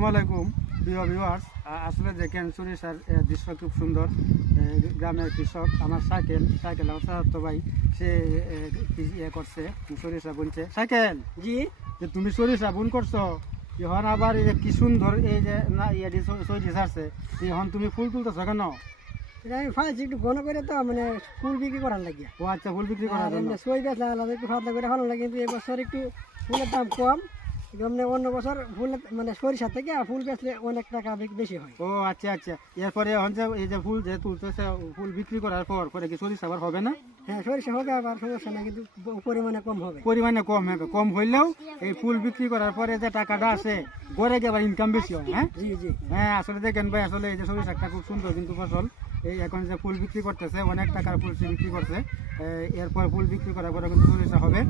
আসসালামু আলাইকুম প্রিয় ভিউয়ার্স। আসলে দেখেন সরিষার দৃশ্য খুব সুন্দর। গ্রামের কৃষক আমার সাইকেল আমার চাচাতো ভাই সে করছে সরিষা বুনছে। সাইকেল জি যে তুমি সরিষা বুন করছো, এখন আবার এই যে কি সুন্দর এই যে না সরিষা আছে, এখন তুমি ফুল তুলতেছো কেন? এটা আমি ফাইছি একটু ঘন করে তো মানে ফুল বিক্রি করার লাগে। ও আচ্ছা, ফুল বিক্রি করার জন্য। সই বেচলে আলাদা একটু ফাতলা করে ভালো লাগে, কিন্তু এবছর একটু ফুলের দাম কম। মানে অন্য বছর ফুল মানে সরিষা থেকে ফুল বেচলে অনেক টাকা বেশি হয়। ও আচ্ছা আচ্ছা, এরপরে এখন যে এই যে ফুল যে তুলতেছে, ফুল বিক্রি করার পর পরে কি সরিষা আবার হবে না? হ্যাঁ সরিষা হবে, আবার সমস্যা না, কিন্তু পরিমাণে কম হবে। পরিমাণে কম হবে, কম হইলেও এই ফুল বিক্রি করার পরে যে টাকাটা আছে গড়ে গিয়ে আবার ইনকাম বেশি হয়। হ্যাঁ জি জি হ্যাঁ, আসলে দেখেন ভাই, আসলে এই যে সরিষাটা খুব সুন্দর কিন্তু ফসল। এই এখন যে ফুল বিক্রি করতেছে, অনেক টাকার ফুল সে বিক্রি করছে। এরপর ফুল বিক্রি করার পরে কিন্তু সরিষা হবে।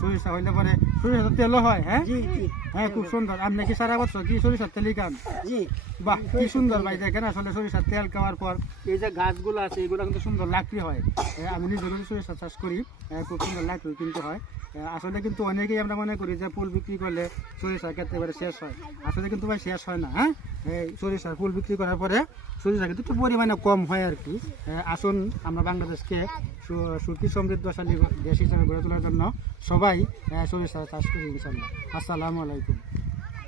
সরিষা হইলে পরে সরিষার তেলও হয়। হ্যাঁ জি জি হ্যাঁ, খুব সুন্দর। আপনি কি সারা বছর কি সরিষার তেলই খান? জি বাহ, কি সুন্দর ভাই। দেখেন আসলে সরিষার তেল খাওয়ার পর এই যে গাছগুলো আছে এগুলো কিন্তু সুন্দর লাকড়ি হয়। আমি নিজে কিন্তু সরিষা চাষ করি, খুব সুন্দর লাকড়ি কিন্তু হয়। আসলে কিন্তু অনেকেই আমরা মনে করি যে ফুল বিক্রি করলে সরিষা একেবারে শেষ হয়, আসলে কিন্তু ভাই শেষ হয় না। হ্যাঁ, এই সরিষার ফুল বিক্রি করার পরে সরিষা কিন্তু একটু পরিমাণে কম হয় আর কি। আসুন আমরা বাংলাদেশকে সুখী সমৃদ্ধশালী দেশ হিসাবে গড়ে তোলার জন্য সবাই সরিষা চাষ করি ইনশাল্লাহ। আসসালামু আলাইকুম।